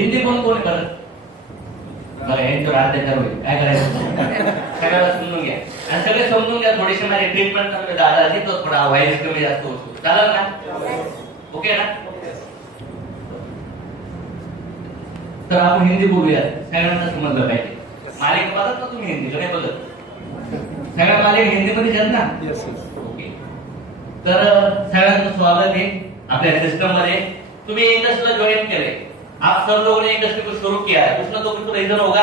हिंदी कोण करत बघा यांच्यावर अत्याचार होईल काय करायचं सगळ्याला समजून घ्या आणि सगळे समजून घ्या थोडीशी माझी ट्रीटमेंट चालू दादाची तो थोडा व्हाईस कमी जास्त होतो चालेल ना ओके ना तर आपण हिंदी बोलूया सगळ्यांना समजलं पाहिजे मालिक बघत ना तुम्ही हिंदीला नाही बघत सगळ्या मालिक हिंदीमध्ये आहेत ना ओके तर सगळ्यांचं स्वागत आहे आपल्या सिस्टम मध्ये तुम्ही इंडस्ट्रीला ज्वाइन केले आप सब लोगों ने इंडस्ट्री को शुरू किया है कुछ ना तो कुछ रीजन होगा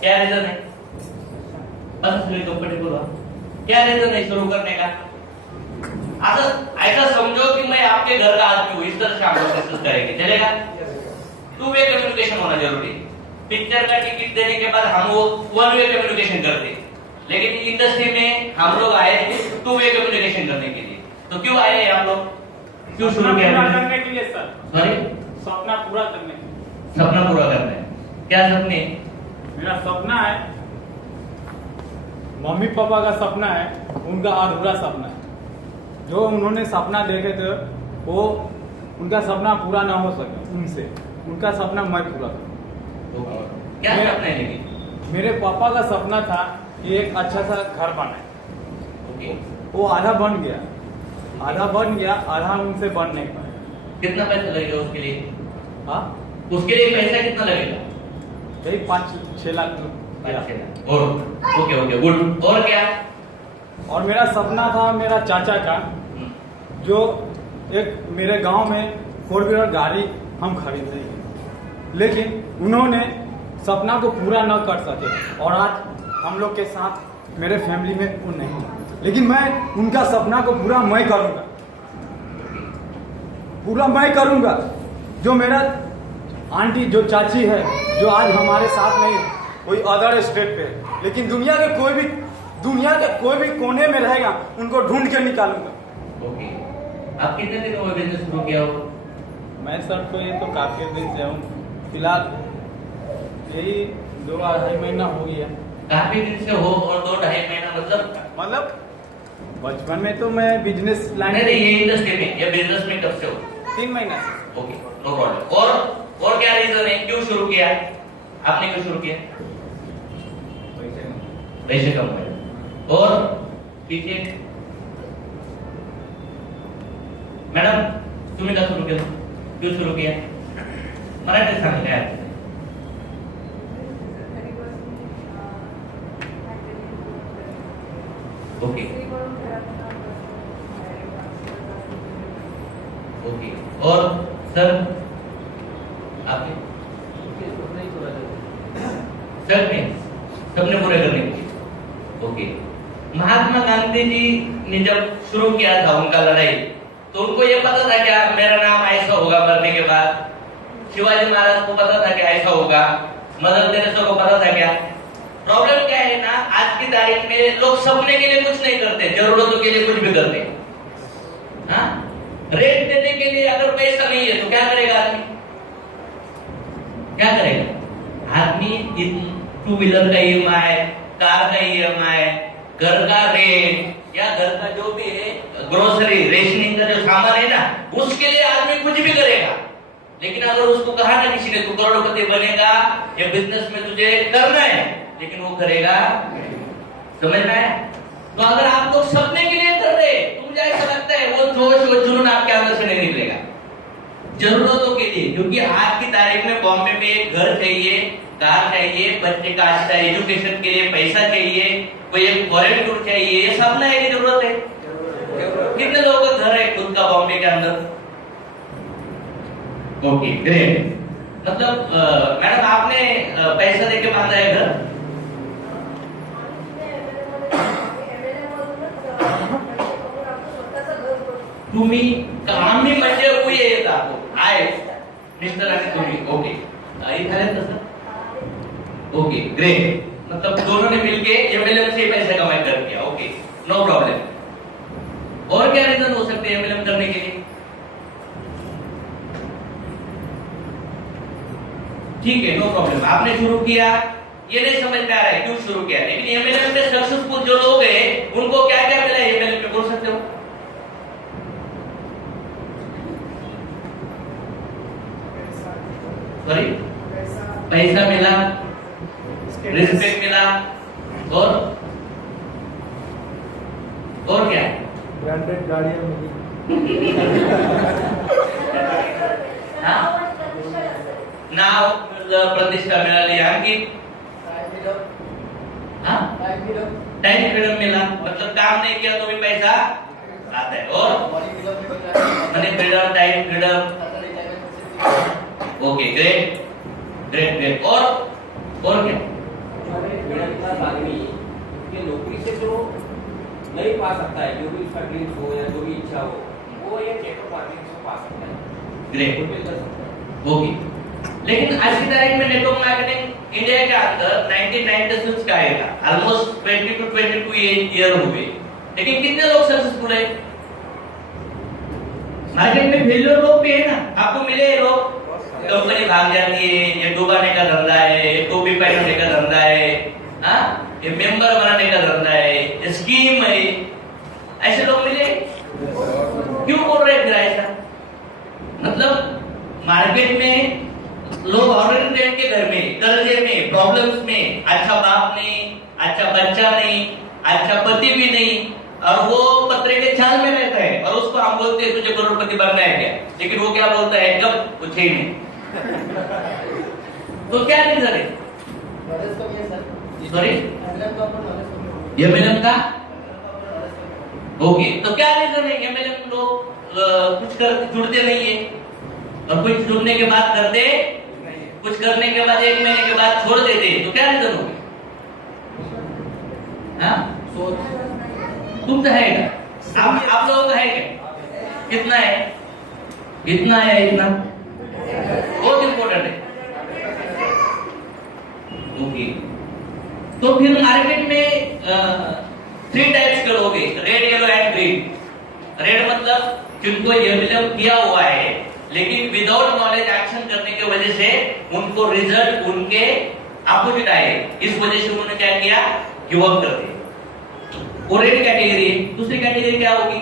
क्या रीजन है बस कंपनी बोलो क्या रीजन है शुरू करने का ऐसा समझो कि मैं आपके घर का आदमी हूँ इस तरह से हम लोग डिस्कस करेंगे चलेगा टू वे कम्युनिकेशन होना जरूरी पिक्चर का टिकट देने के बाद हम वो वन वे कम्युनिकेशन करते लेकिन इंडस्ट्री में हम लोग आए टू वे कम्युनिकेशन करने के लिए तो क्यों आए हैं हम लोग क्यों शुरू किया करने के लिए सर सॉरी सपना पूरा करने सपना पूरा करना है क्या सपने मेरा सपना है मम्मी पापा का सपना है उनका अधूरा सपना है जो उन्होंने सपना देखे थे वो उनका सपना पूरा ना हो सके उनसे उनका सपना मैं पूरा करूं क्या सपना है लेकिन मेरे पापा का सपना था कि एक अच्छा सा घर बनाए ओके वो आधा बन गया आधा उनसे बन नहीं पाया कितना पैसा लगेगा उसके लिए हाँ उसके लिए पैसा कितना लगेगा यही 5-6 लाख और ओके ओके गुड और क्या और मेरा सपना था मेरा चाचा का जो एक मेरे गांव में 4 व्हीलर गाड़ी हम खरीद देंगे लेकिन उन्होंने सपना को पूरा न कर सके और आज हम लोग के साथ मेरे फैमिली में वो नहीं लेकिन मैं उनका सपना को पूरा मैं करूंगा जो मेरा आंटी जो चाची है जो आज हमारे साथ नहीं कोई अदर स्टेट पे लेकिन दुनिया के कोई भी कोने में रहेगा उनको ढूंढ के निकालूंगा ओके आप कितने दिन हो बिजनेस शुरू किया हो मैं सर को ये तो काफी दिन से हूँ फिलहाल यही 2-2.5 महीना हो गया काफी दिन से हो और 2-2.5 महीना मतलब बचपन में तो मैं बिजनेस लाइन नहीं ये इंडस्ट्री में ये बिजनेस में कब से हो 3 महीना ओके नो प्रॉब्लम और क्या रीजन है क्यों शुरू किया आपने क्यों शुरू किया पैसे कम हुए और पीछे मॅडम तुम्ही का सुरू केलं क्यों सुरू किया मराठीत सांगा काय ओके ओके और सर आपने सबने पूरे करने के ओके महात्मा गांधी जी ने जब शुरू किया था उनका लड़ाई तो उनको ये पता था क्या मेरा नाम ऐसा होगा मरने के बाद शिवाजी महाराज को पता था क्या ऐसा होगा मदर टेरेसा को पता था क्या प्रॉब्लम क्या है ना आज की तारीख में लोग सपने के लिए कुछ नहीं करते जरूरतों के लिए कुछ भी करते हाँ रेंट देने के लिए अगर पैसा नहीं है तो क्या करेगा आदमी 2 व्हीलर का ईएमआई कार का ईएमआई घर का रेंट या घर का जो भी है ग्रोसरी रेशनिंग का जो सामान है ना उसके लिए आदमी कुछ भी करेगा लेकिन अगर उसको कहा ना किसी ने तू करोड़पति बनेगा या बिजनेस में तुझे करना है लेकिन वो करेगा समझना है तो अगर आप लोग सपने के लिए कर रहे मुझे ऐसा लगता है वो जोश वो जुनून आपके अंदर से नहीं निकलेगा जरूरतों के लिए क्योंकि आज की तारीख में बॉम्बे में एक घर चाहिए कार चाहिए बच्चे का अच्छा एजुकेशन के लिए पैसा चाहिए कोई एक फॉरेन टूर चाहिए ये सपना है कि जरूरत है कितने लोगों का घर है खुद का बॉम्बे के अंदर ओके ग्रेट मतलब मैडम आपने पैसा देके बांधा है घर तुम्ही आम्ही म्हणजे उये येतात आहे मिस्टर आणि तुम्ही ओके आई झाले तसं ओके ग्रेट मतलब दोनों ने मिलके एमएलएम से पैसे कमाई कर दिया ओके नो प्रॉब्लम और क्या रीजन हो सकते हैं एमएलएम करने के लिए ठीक है नो प्रॉब्लम आपने शुरू किया ये नहीं समझ में आ रहा है क्यों शुरू किया लेकिन एमएलएम में सक्सेसफुल जो लोग हैं उनको क्या क्या मिला एमएलएम में बोल सकते हो सॉरी, पैसा मिला, रिस्पेक्ट मिला, और क्या? ब्रांडेड गाड़ियां मिली। नाव प्रतिष्ठा मिळाली, आणखी टाइम फ्रीडम मिला, मतलब काम नहीं किया तो भी पैसा आता है, और money freedom, time freedom. Okay, great great great. और क्या? मेरा विचार आदमी कि नौकरी से जो नहीं पा सकता है, जो भी उसका ड्रीम्स हो या जो भी इच्छा हो, वो ये नेटवर्क मार्केटिंग से पा सकता है। Great, okay. लेकिन आज की तारीख में नेटवर्क मार्केटिंग इंडिया के अंदर 1996 का आएगा, ऑलमोस्ट 20 to 22 ईयर हुए, लेकिन कितने लोग सक्सेसफुल है? मार्केट में फेलियर लोग भी है ना, आपको मिले लोग, कंपनी भाग जाती है, ये डुबाने का धंधा है, ये टोपी पहनने का धंधा है, हाँ, ये मेंबर बनाने का धंधा है, ये स्कीम है, ऐसे लोग मिले? क्यों बोल रहे फिर ऐसा? मतलब मार्केट में लोग ऑर्डिनरी के घर में, कर्जे में, प्रॉब्लम्स में, अच्छा बाप नहीं, अच्छा बच्चा नहीं, अच्छा पति भी नहीं, और वो पत्रे के छाल में रहता है, और उसको हम बोलते हैं तुझे करोड़पति बनना है क्या? लेकिन वो क्या बोलता है? कब? कुछ ही नहीं। तो क्या रीजन है? सॉरी, एमएलएम का? ओके, तो क्या रीजन है? एमएलएम लोग कुछ कर जुड़ते नहीं है, और कुछ जुड़ने के बाद करते, कुछ करने के बाद 1 महीने के बाद छोड़ देते, तो क्या रीजन होगा? हाँ, तुम तो है क्या? आप लोगों का है क्या? कितना है? इतना है, इतना बहुत इंपॉर्टेंट है। ओके, तो फिर मार्केट में 3 टाइप्स के लोग हैं, red, yellow and green. Red मतलब जिनको एमएलएम किया हुआ है, लेकिन विदाउट नॉलेज एक्शन करने की वजह से उनको रिजल्ट उनके अपोजिट आए, इस वजह से उन्होंने क्या किया? गिव अप कर दिया। वो रेड कैटेगरी है। दूसरी कैटेगरी क्या होगी?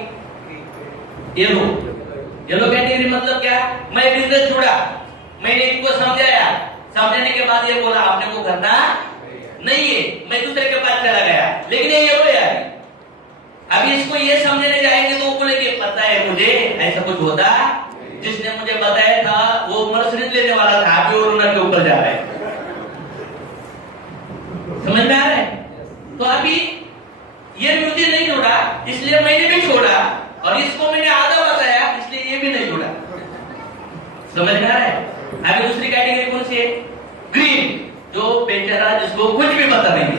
येलो। येलो कैटेगरी मतलब क्या? मैं बिजनेस जुड़ा, मैंने इनको समझाया, समझाने के बाद ये बोला आपने को करना नहीं है, मैं दूसरे के पास चला गया, लेकिन ये येलो है। अभी इसको ये समझने जाएंगे तो वो बोलेंगे पता है मुझे ऐसा कुछ होता, जिसने मुझे बताया था वो मर्सिडीज लेने वाला था, अभी वो ओनर के ऊपर जा रहा है। समझ में आ रहा है? तो अभी ये मुझे नहीं जोड़ा, इसलिए मैंने भी छोड़ा, और इसको मैंने आधा बताया, इसलिए ये भी नहीं जोड़ा। समझ में आ रहा है? अभी दूसरी कैटेगरी कौन सी है? ग्रीन, जो बेचारा जिसको कुछ भी पता नहीं,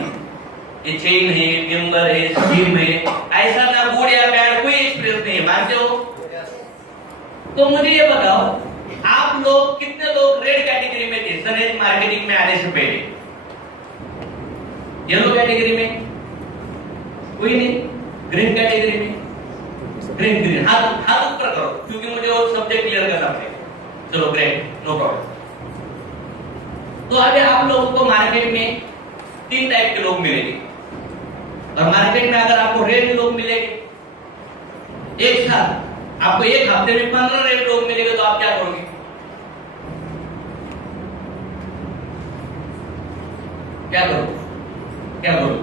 ये चेन है, मेंबर है, स्कीम है, ऐसा ना गुड या बैड कोई एक्सपीरियंस नहीं है, मानते हो? तो मुझे ये बताओ, आप लोग कितने लोग रेड कैटेगरी में थे सनेज मार्केटिंग में आने से पहले? येलो कैटेगरी में कोई नहीं, ग्रीन कैटेगरी में? ग्रीन ग्रीन, हाथ ऊपर करो, क्योंकि मुझे वो सब्जेक्ट क्लियर करना है। चलो ग्रेट, नो प्रॉब्लम। तो अभी आप लोगों को मार्केट में 3 टाइप के लोग मिलेंगे, और मार्केट में अगर आपको रेड लोग मिलेंगे एक साथ, आपको एक हफ्ते में 15 रेड लोग मिलेंगे, तो आप क्या करोगे? क्या करो?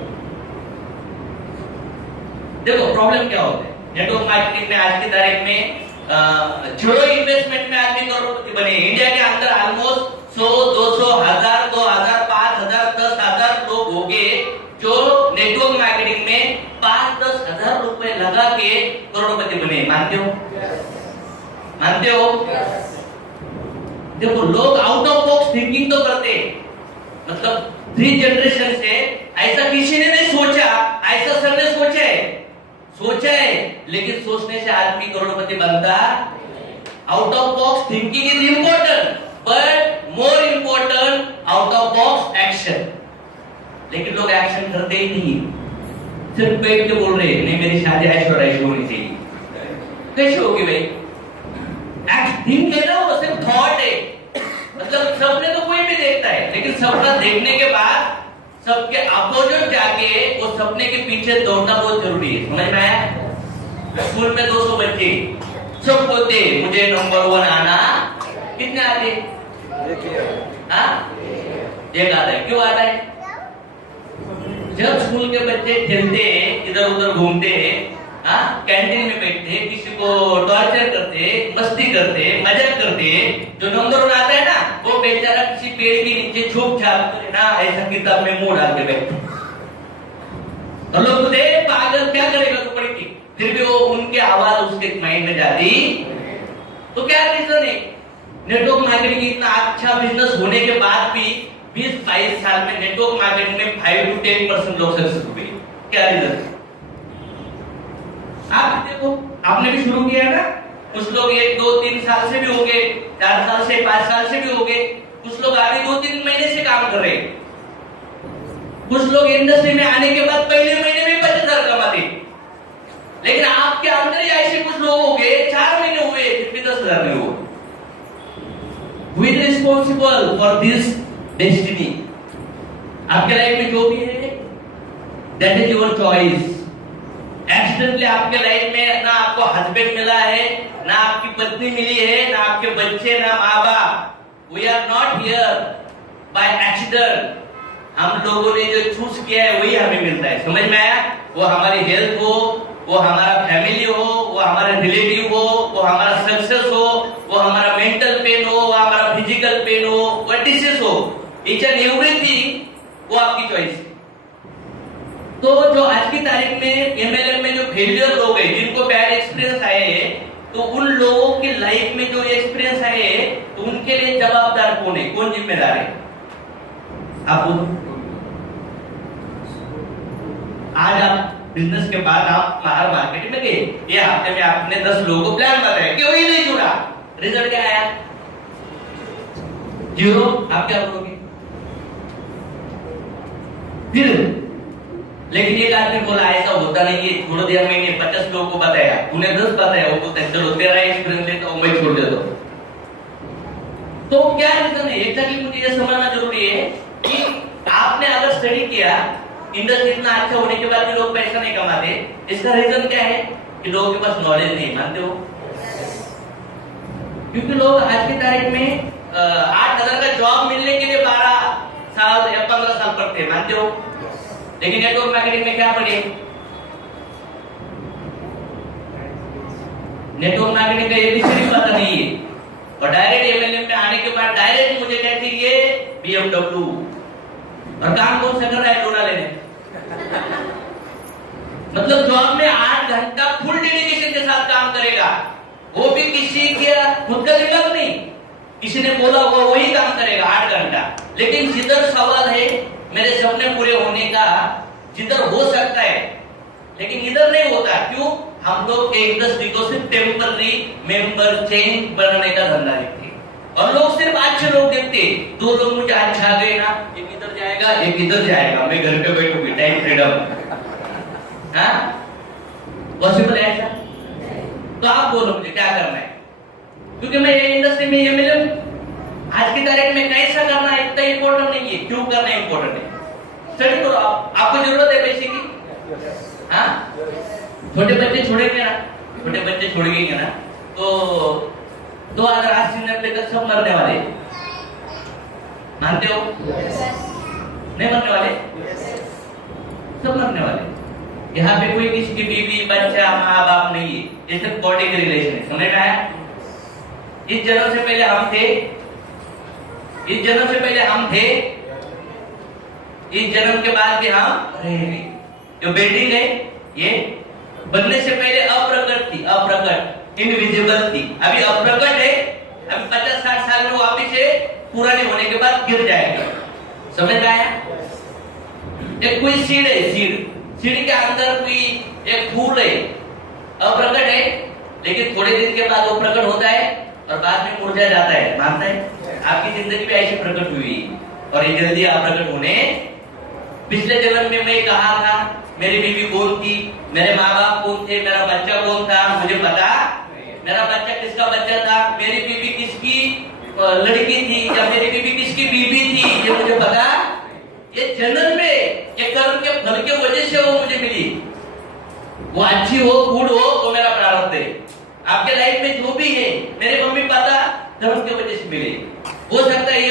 देखो प्रॉब्लम क्या होता है नेटवर्क मार्केटिंग में आज की तारीख में, जीरो इन्वेस्टमेंट में आदमी करोड़पति बने। इंडिया के अंदर ऑलमोस्ट 100, 200, 1000, 2000, 5000, 10,000 लोग हो गए जो नेटवर्क मार्केटिंग में 5-10 हजार रुपए लगा के करोड़पति बने। मानते हो? मानते हो? देखो लोग आउट ऑफ बॉक्स थिंकिंग तो करते, मतलब 3 जनरेशन से ऐसा किसी ने नहीं सोचा, ऐसा सबने सोचा है, लेकिन सोचने से आदमी करोड़पति बनता। Out of box thinking is important, but more important out of box action. लेकिन लोग एक्शन करते ही नहीं, सिर्फ बैठ के बोल रहे नहीं मेरी शादी ऐश्वर्या होनी चाहिए। कैसे होगी भाई? थिंक है ना, वो सिर्फ थॉट है, मतलब सपने तो कोई भी देखता है, लेकिन सपना देखने के बाद सबके अपोजिट जाके वो सपने के पीछे दौड़ना बहुत जरूरी है। समझ में आया? स्कूल में 200 बच्चे सब बोलते मुझे नंबर 1 आना, कितने आते? हाँ, एक आता है। क्यों आता है? जब स्कूल के बच्चे खेलते हैं, इधर उधर घूमते हैं, हाँ, कैंटीन में बैठते, किसी को टॉर्चर करते, मस्ती करते, मजाक करते, जो नंबर 1 आता है ना, वो बेचारा किसी पेड़ के नीचे छुप छाप कर ना ऐसा किताब में मुंह डाल के बैठते। तो लोग बोलते पागल, क्या करेगा तो पढ़ के, फिर भी वो उनकी आवाज उसके माइंड में जाती। तो क्या रीजन है? नेटवर्क मार्केटिंग इतना अच्छा बिजनेस होने के बाद भी 20-22 साल में नेटवर्क मार्केटिंग में 5 to 10% लोग सक्सेस हुए। क्या रीजन है? आप देखो, आपने भी शुरू किया ना, कुछ लोग 1, 2, 3 साल से भी हो गए, 4 साल से, 5 साल से भी हो गए, कुछ लोग अभी 2-3 महीने से काम कर रहे हैं, कुछ लोग इंडस्ट्री में आने के बाद पहले महीने में 50,000 कमाते। लेकिन आपके अंदर ही ऐसे कुछ लोग हो गए, 4 महीने हुए फिर भी 10,000 नहीं हुए। Who is responsible for this destiny? आपके लाइफ में जो भी है, that is your choice. Accidentally आपके लाइफ में ना आपको हस्बैंड मिला है, ना आपकी पत्नी मिली है, ना आपके बच्चे, ना माँ बाप। We are not here by accident. हम लोगों ने जो चूज किया है वही हमें मिलता है। समझ में आया? वो हमारी हेल्थ हो, वो हमारा फैमिली हो, वो हमारा रिलेटिव हो, वो हमारा सक्सेस हो, वो हमारा मेंटल पेन हो, वो हमारा फिजिकल पेन हो, वो डिसीज हो, ईच एंड एवरीथिंग वो आपकी चॉइस है। तो जो आज की तारीख में एमएलएम में जो फेलियर लोग हैं, जिनको बैड एक्सपीरियंस आए हैं, तो उन लोगों की लाइफ में जो एक्सपीरियंस आए हैं, तो उनके लिए जवाबदार कौन है, कौन जिम्मेदार है? आप बोलो। आज आप बिजनेस के बाद आप बाहर मार्केट में गए, ये हफ्ते में आपने 10 लोगों को प्लान बताया, क्यों ही नहीं जुड़ा, रिजल्ट क्या आया? 0। आप क्या करोगे फिर? लेकिन एक आदमी बोला ऐसा होता नहीं है, छोड़ दिया, मैंने 50 लोगों को बताया, तूने 10 बताया, वो बोलता है चलो तेरा एक्सपीरियंस लेता हूं, मैं छोड़ देता हूं। तो क्या रीजन है? एक्चुअली मुझे ये समझना जरूरी है कि आपने अगर स्टडी किया, इंडस्ट्री इतना अच्छा होने के बाद भी लोग पैसा नहीं कमाते, इसका रीजन क्या है? कि लोगों के पास नॉलेज नहीं। मानते हो? क्योंकि लोग आज की तारीख में 8,000 का जॉब मिलने के लिए 12 साल या 15 साल पढ़ते। मानते हो? लेकिन नेटवर्क मार्केटिंग में क्या पढ़े? नेटवर्क मार्केटिंग का एबीसीडी पता नहीं है, और डायरेक्ट एमएलएम में आने के बाद डायरेक्ट मुझे क्या चाहिए? BMW। और काम कौन सा कर रहा है? लोना लेने। मतलब जॉब में 8 घंटा फुल डेडिकेशन के साथ काम करेगा, वो भी किसी के खुद का दिमाग नहीं, किसी ने बोला हुआ वही काम करेगा 8 घंटा। लेकिन जिधर सवाल है मेरे सपने पूरे होने का, जिधर हो सकता है, लेकिन इधर नहीं होता। क्यों? हम लोग इंडस्ट्री को सिर्फ टेम्पररी मेंबर चेंज बनाने का धंधा देखते, और लोग सिर्फ अच्छे लोग देखते। 2 लोग मुझे अच्छा आ गए ना, एक इधर जाएगा, एक इधर जाएगा, मैं घर पे बैठूंगी, टाइम फ्रीडम। हाँ, पॉसिबल है ऐसा? तो आप बोलो मुझे क्या करना है? क्योंकि मैं ये इंडस्ट्री में ये मिलूं, आज की तारीख में कैसा करना इतना इंपॉर्टेंट नहीं है, क्यों करना इंपॉर्टेंट है। स्टडी करो, आपको जरूरत है पैसे की। हाँ, छोटे बच्चे छोड़ेंगे ना, छोटे बच्चे छोड़ेंगे ना, तो 2080-90 तक सब मरने वाले। मानते हो? नहीं मरने वाले, सब मरने वाले। यहाँ पे कोई किसी की बीवी, बच्चा, माँ बाप नहीं है, ये सब बॉडी के रिलेशन है। समझ में आया? इस जन्म से पहले हम थे, इस जन्म से पहले हम थे, इस जन्म के बाद भी हम रहेंगे। जो बिल्डिंग है ये बनने से पहले अप्रकट थी, अप्रकट इनविजिबल थी, अभी अप्रकट है। अभी 50-60 साल में वापिस से पुराने होने के बाद गिर जाएगा। समझ में आया? एक कोई सीड है, सीड के अंदर कोई एक फूल है, अप्रकट है, लेकिन थोड़े दिन के बाद वो प्रकट होता है और बाद में मुरझा जाता है। मानता है? आपकी जिंदगी भी ऐसी प्रकट हुई, और ये जल्दी अप्रकट होने। पिछले जन्म में मैं कहा था मेरी बीवी कौन थी, मेरे माँ बाप कौन थे, मेरा बच्चा कौन था, मुझे पता। मेरा बच्चा किसका बच्चा था, मेरी बीवी किसकी लड़की थी, या मेरी बीवी किसकी बीवी थी, ये मुझे पता। ये जन्म में ये कर्म के फल के वजह से वो मुझे मिली। वो अच्छी हो, गुड हो, वो मेरा प्रारब्ध है। आपके लाइफ में जो भी है, मेरे मम्मी पापा धर्म की वजह से मिले। हो सकता है ये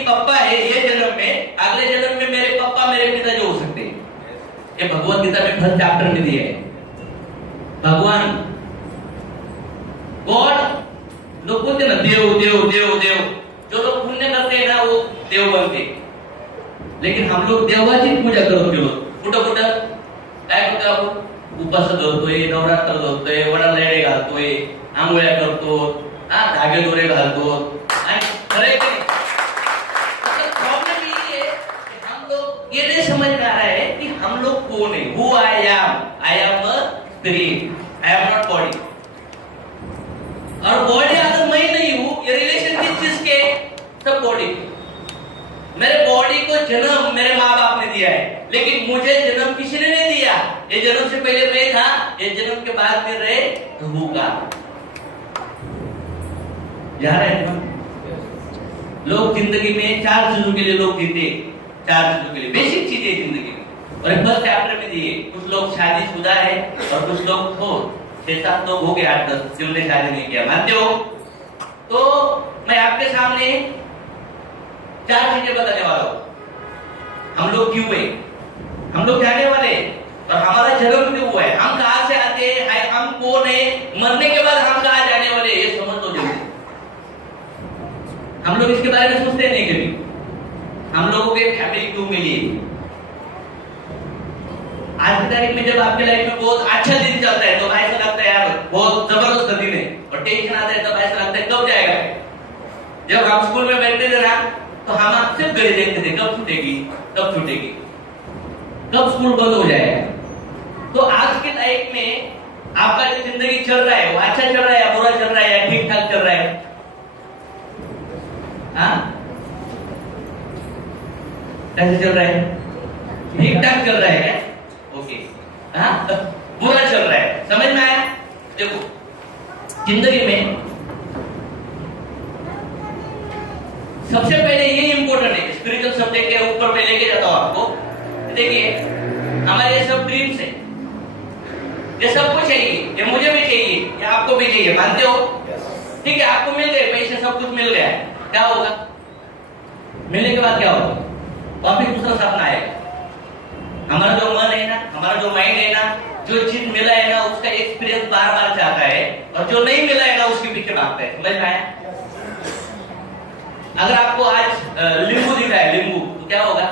पापा है ये जन्म में, अगले जन्म में मेरे पापा मेरे पिताजी हो सकते हैं। ये भगवत गीता में फर्स्ट चैप्टर में दिया है। भगवान गॉड लोग बोलते ना देव देव देव देव, जो लोग पुण्य करते हैं ना वो देव बनते, लेकिन हम लोग देवाची पूजा करतो कुठं कुठं काय करतो, उपास धरतोय, नवरात्र धरतोय, वडा लेडे घालतोय, आंघोळ्या करतो, धागे दोरे घालतो आणि खरं प्रॉब्लेम ये है कि हम लोग ये नहीं समझ में आ रहा है कि हम लोग कौन है, who I am a spirit, I am not body. और बॉडी अगर मैं नहीं हूं, ये रिलेशन किस चीज के, सब बॉडी। मेरे बॉडी को जन्म मेरे माँ बाप ने दिया है, लेकिन मुझे जन्म किसी ने नहीं दिया। ये जन्म से पहले मैं था, ये जन्म के बाद फिर रहे प्रभु का। जा रहे हैं लोग जिंदगी में 4 चीजों के लिए लोग जीते, 4 चीजों के लिए बेसिक चीजें जिंदगी में, और फर्स्ट चैप्टर में दिए। कुछ लोग शादीशुदा है और कुछ लोग हो 6-7 लोग हो गए, 8-10 जिन्होंने शादी नहीं किया, मानते हो? तो मैं आपके सामने 4 चीजें बताने वाला हूं। हम लोग क्यों है, हम लोग जाने वाले, और हमारा जन्म क्यों हुआ है, हम कहां से आते हैं, हम कौन है, मरने के बाद हम कहां जाने वाले, ये समझ लो जल्दी। हम लोग इसके बारे में सोचते नहीं कभी। हम लोगों के फैमिली क्यों मिली, आज की तारीख में जब आपके लाइफ में बहुत अच्छा दिन चलता है तो ऐसा लगता है यार बहुत जबरदस्त दिन है, और टेंशन आता है तब ऐसा लगता है कब जाएगा। जब हम स्कूल में बैठते थे ना तो हम आपसे घड़ी देखते थे कब छूटेगी, कब छूटेगी, कब स्कूल बंद हो जाएगा। तो आज के लाइफ में आपका जो जिंदगी चल रहा है वो अच्छा चल रहा है या बुरा चल रहा है या ठीक ठाक चल रहा है? कैसे चल रहा है? ठीक ठाक चल रहा है क्या? ओके। बुरा चल रहा है, समझ में आया? देखो जिंदगी में सबसे पहले ये इंपॉर्टेंट है, स्पिरिचुअल सब्जेक्ट के ऊपर मैं लेके जाता हूं आपको। देखिए हमारे ये सब ड्रीम्स है, ये सबको चाहिए, ये मुझे भी चाहिए, ये आपको भी चाहिए, मानते हो? ठीक है, आपको मिल गए पैसे, सब कुछ मिल गया, क्या होगा? मिलने के बाद क्या होगा? वापिस दूसरा सपना आएगा। हमारा जो मन है ना, हमारा जो माइंड है ना, जो चीज मिला है ना उसका एक्सपीरियंस बार बार चाहता है, और जो नहीं मिला है ना उसके पीछे भागता है। समझ में आया? अगर आपको आज लींबू दिखा है, लींबू, तो क्या होगा?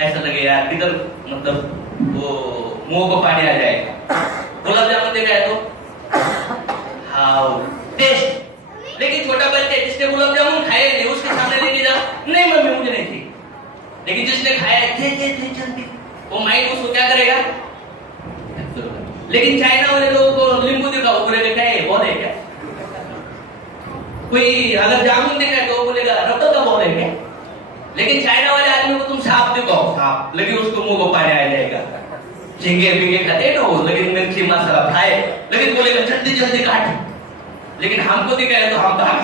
ऐसा लगेगा यार किधर, मतलब वो मुंह को पानी आ जाएगा। गुलाब जामुन देखा है तो हाउ टेस्ट, लेकिन छोटा बच्चा जिसने गुलाब जामुन खाए नहीं उसके सामने लेके जा, नहीं मम्मी मुझे नहीं थी, लेकिन जिसने खाया थे वो माइंड उसको क्या करेगा? लेकिन चाइना वाले लोगों को लींबू दिखाओ, बोलेगा क्या है, बॉल है क्या? कोई अगर जामुन दिखा है तो बोलेगा रबर का बॉल है क्या? लेकिन चाइना वाले आदमी को तुम सांप दिखाओ, सांप, लेकिन उसको मुंह को पानी आ जाएगा। झींगे बिंगे खाते ना वो, लेकिन मिर्ची मसाला खाए, लेकिन बोलेगा जल्दी जल्दी काट। लेकिन हमको दिखाए तो हम भाग,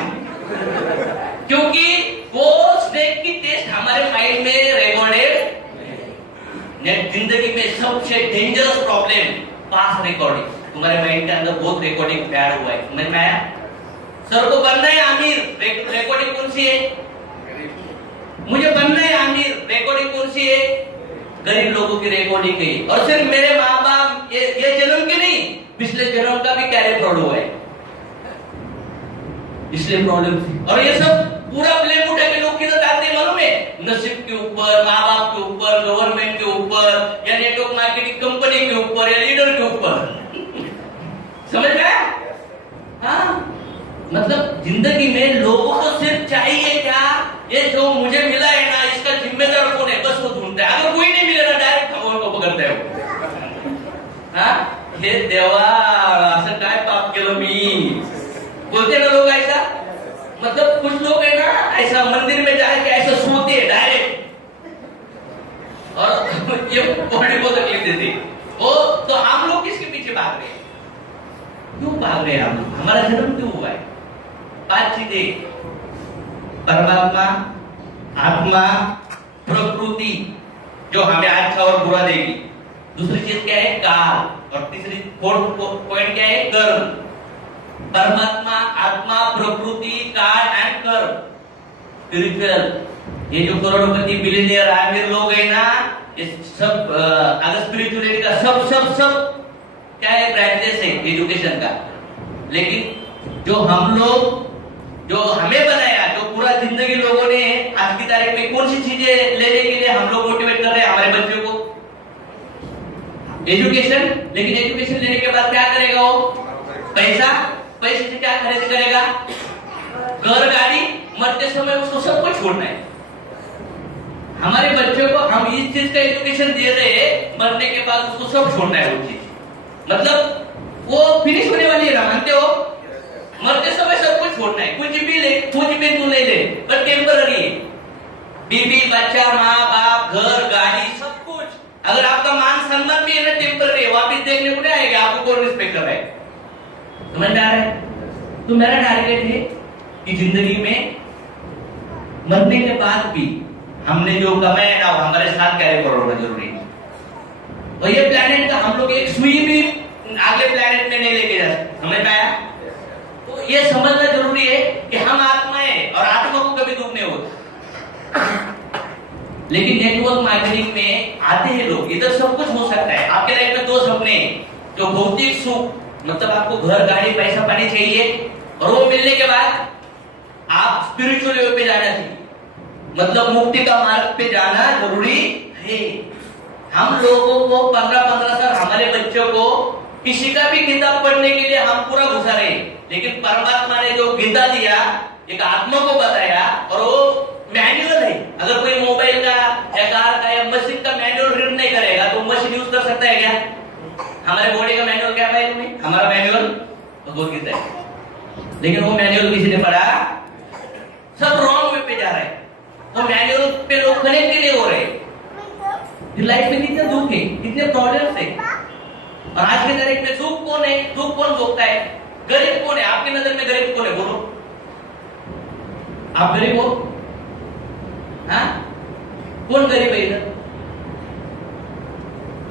क्योंकि वो स्नेक की टेस्ट हमारे माइंड में रिकॉर्डेड। जिंदगी में सबसे डेंजरस प्रॉब्लम पास रिकॉर्डिंग, तुम्हारे माइंड के अंदर बहुत रिकॉर्डिंग पैड हुआ है। समझ में आया? सर को बनना है आमिर, रिकॉर्डिंग कौन सी है? मुझे बनना है आमिर, रिकॉर्डिंग कौन सी है? गरीब लोगों की रिकॉर्डिंग गई, और सिर्फ मेरे माँ बाप ये जन्म की नहीं, पिछले जन्म का भी कैरी फ्रॉड हुआ है, इसलिए प्रॉब्लम थी। और ये सब पूरा ब्लेम उठा के लोग किधर डालते हैं मालूम है? नसीब के ऊपर, माँ बाप के ऊपर, गवर्नमेंट के ऊपर, या नेटवर्क मार्केटिंग कंपनी के ऊपर, या लीडर के ऊपर। समझ में आया? हाँ, मतलब जिंदगी में लोगों को सिर्फ चाहिए क्या? ये जो मुझे मिला है ना, इसका जिम्मेदार कौन है, बस वो ढूंढता है। अगर कोई नहीं मिले ना, डायरेक्ट भगवान को पकड़ता है वो। हाँ, हे देवा असं काय पाप केलं मी, बोलते ना लोग ऐसा। मतलब कुछ लोग है ना ऐसा मंदिर में जाके ऐसा सोते हैं डायरेक्ट, और ये बॉडी को तकलीफ देती। वो तो हम लोग किसके पीछे भाग रहे हैं? क्यों भाग रहे हैं हम लोग? हमारा जन्म क्यों हुआ है? 5 चीजें, परमात्मा, आत्मा, प्रकृति जो हमें अच्छा और बुरा देगी। दूसरी चीज क्या है? काल, और तीसरी फोर्थ पॉइंट क्या है? कर्म। परमात्मा, आत्मा, प्रकृति, काल एंड कर्म, स्पिरिचुअल, ये जो करोड़पति बिलियनियर आमिर लोग हैं ना, ये सब अगर स्पिरिचुअलिटी का सब सब सब क्या है, प्रैक्टिस है एजुकेशन का। लेकिन जो हम लोग, जो हमें बनाया, जो पूरा जिंदगी लोगों ने आज की तारीख में कौन सी चीजें लेने के लिए हम लोग मोटिवेट कर रहे हैं हमारे बच्चों को? एजुकेशन। लेकिन एजुकेशन लेने के बाद क्या करेगा वो? पैसा। पैसे से क्या खरीद करेगा? घर, गाड़ी। मरते समय उसको सब कुछ छोड़ना है। हमारे बच्चों को हम इस चीज का एजुकेशन दे रहे हैं, मरने के बाद उसको सब छोड़ना है वो चीज। मतलब वो फिनिश होने वाली है ना, मानते हो? मरते समय सब कुछ छोड़ना है, कुछ भी ले, कुछ भी तू ले ले, पर टेम्पररी है। बीबी, बच्चा, माँ बाप, घर, गाड़ी, सब कुछ। अगर आपका मान सम्मान भी है ना, टेम्पररी है, वापिस देखने को नहीं आएगा, आपको कौन रिस्पेक्ट कर रहा है? समझ में आ रहा है? तो मेरा टारगेट है कि जिंदगी में मरने के बाद भी हमने जो कमाया ना, वो हमारे साथ कैरी करोगे जरूरी है। और ये प्लेनेट का हम लोग एक सुई भी अगले प्लेनेट में नहीं लेके जा सकते। समझ में आया? तो ये समझना जरूरी है कि हम आत्मा है और आत्मा को कभी दुख नहीं होता। लेकिन नेटवर्क मार्केटिंग में आते हैं लोग, इधर सब कुछ हो सकता है। आपके लाइफ में 2 सपने, जो भौतिक सुख, मतलब आपको घर, गाड़ी, पैसा पानी चाहिए, और वो मिलने के बाद आप स्पिरिचुअल लेवल पे जाना चाहिए, मतलब मुक्ति का मार्ग पे जाना जरूरी है। हम लोगों को 15-15 साल, हमारे बच्चों को किसी का भी किताब पढ़ने के लिए हम पूरा घुसा रहे, लेकिन परमात्मा ने जो गीता दिया, एक आत्मा को बताया, और वो मैनुअल है। अगर कोई मोबाइल का या कार का या मशीन का मैनुअल रीड नहीं करेगा तो मशीन यूज कर सकता है क्या? हमारे बॉडी का मैनुअल क्या है तुम्हें? हमारा मैनुअल भगवत गीता है। लेकिन वो मैनुअल किसी ने पढ़ा? सब रॉन्ग वे पे जा रहे हैं। वो मैनुअल पे लोग कनेक्ट नहीं हो रहे। लाइफ में कितने दुख है, कितने प्रॉब्लम्स है, और आज के तारीख में दुख कौन है? दुख कौन भोगता है? गरीब कौन है? आपकी नजर में गरीब कौन है? बोलो, आप गरीब हो? हाँ, कौन गरीब है इधर?